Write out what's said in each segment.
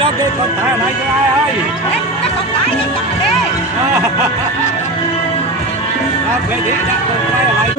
đó cái con tải này cho ai ơi các con tải đi chặt đi về đi đặt con tải lại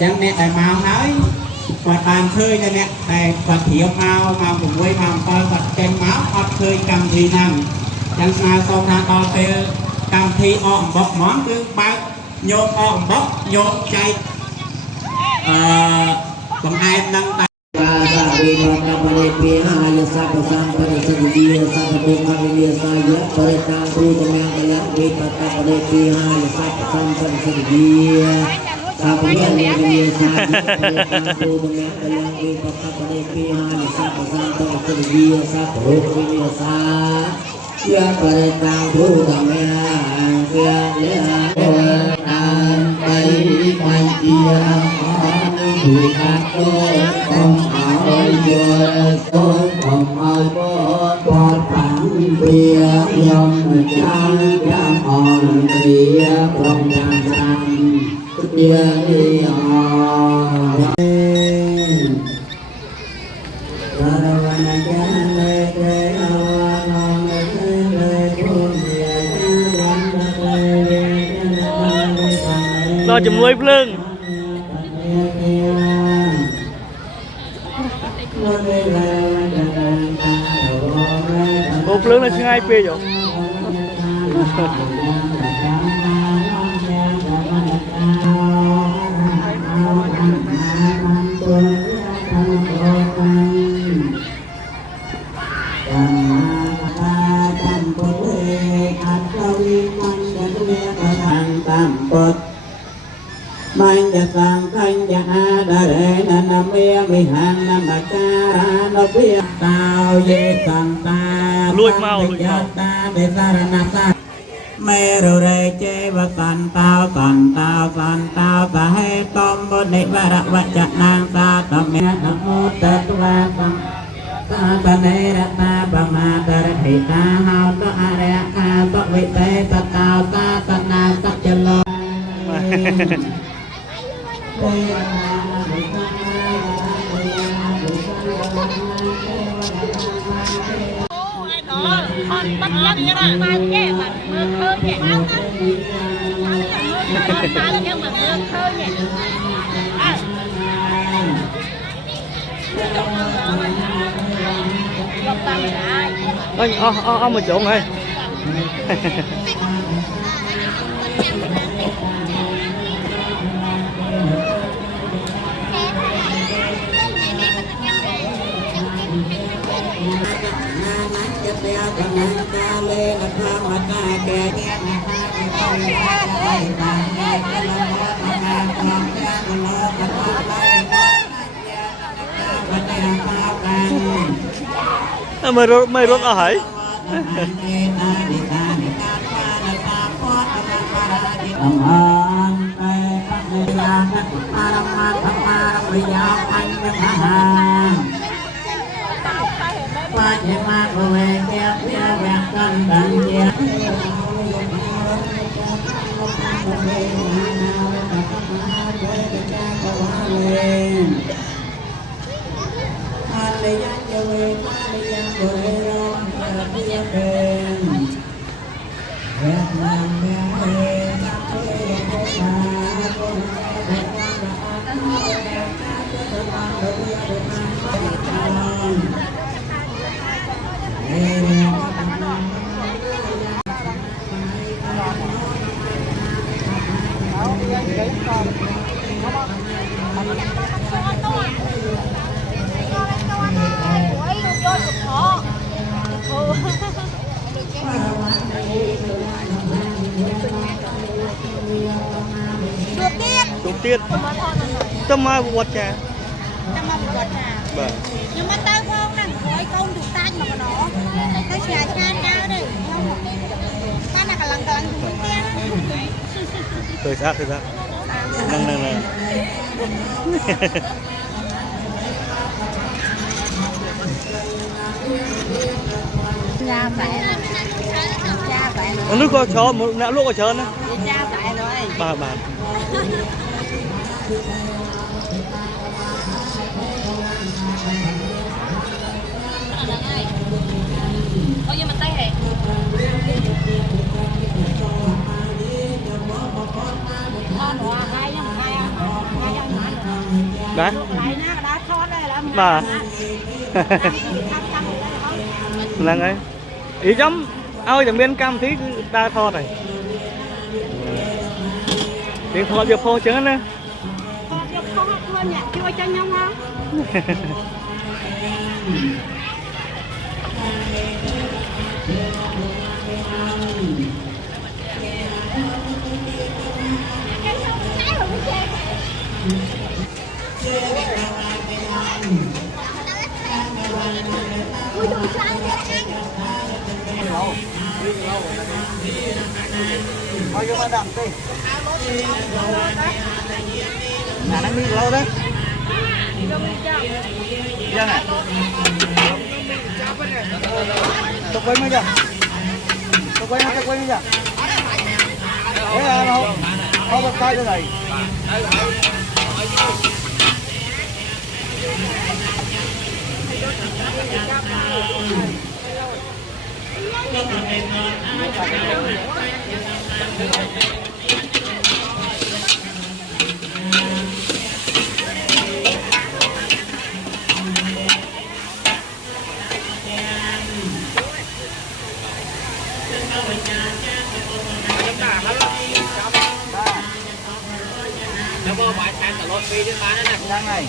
chẳng nè đại màu nói và bàn khơi cho nè đại và thiếu màu cùng với màu coi và kem máu hot khơi cầm thì nằm chẳng sao sau thang to tê cầm thì ỏm bọc món cứ bao nhôm ỏm bọc nhôm chay còn ai đang tay Sabi niya, niya sa Santo Domingo, kayang ipapapalipihan sa Santo Domingo sa Purwili sa Kaya paretang Budamaya Kaya lihat An Bay Ban Chia An Bùi Bát Tô Không áo dừa Tôn Không áo bó Bọt phẳng bia Yông Trang Trang hòn bia Trong trang sang Bia đi lo chùm nuôi lưng một lưng là ngay bê rồi Mang ya sang thanh ya đa đề na nam mi han nam ca ra no pi tao ye sang ta lùi mau ta be sa ra na sa mê ru re che va san tao ta he tom bo ne va ra va cha nang ta ta me nam mô ta va sam ta ta ne ra ta ba ma ta ra hi ta hao ta a re a ta vi te ta tao ta na sa cha lo con bắt lắc cái là ba cái mà mưa khơi nhẹ ba nhưng mà mưa khơi nhẹ ông mà trộn này mày rốt ở hả? Tiết tâm mai quật trà nhưng mà tao không nè hỏi con được tan mà nó tao xài chan nhau đi cái này cả lần được tiền thời gian năng cha phải nước có chó một nã lúc có chó nữa cha phải rồi bà ôi nhưng mà tay hề đấy bà là ngay ý chấm ôi chẳng biên cam tí ta thọ này tiếng thọ được phô chớ nè chưa cho nhau không cái ui trời sao vậy anh Thôi vô mà đằng đi. Nhà nó đi lâu đấy. Dân à. Tục quay mới chưa? Tục quay mới chưa? Thế là không có coi cái này. Nó có bãi than cả lột phi chứ bán đấy này. Đang này.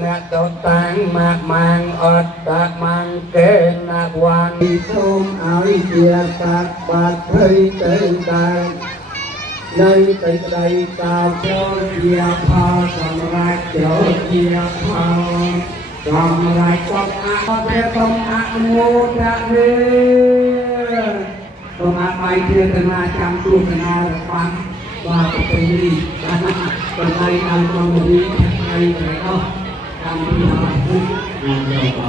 Nè đốt tang mạc mang ọt tạc mang kê nạc hoàn thôm áo chia tạc bạc hơi tới tạc nơi tới đây ta cho chia phao còn lại cho chia phao còn lại con ác thế con ác ngô đã về con ác bay chưa từng là chăm tu từng làฟังว่าเป็นดีคนไทยทำความดีไทยไหนก็ทำดีมาทุกงานเรา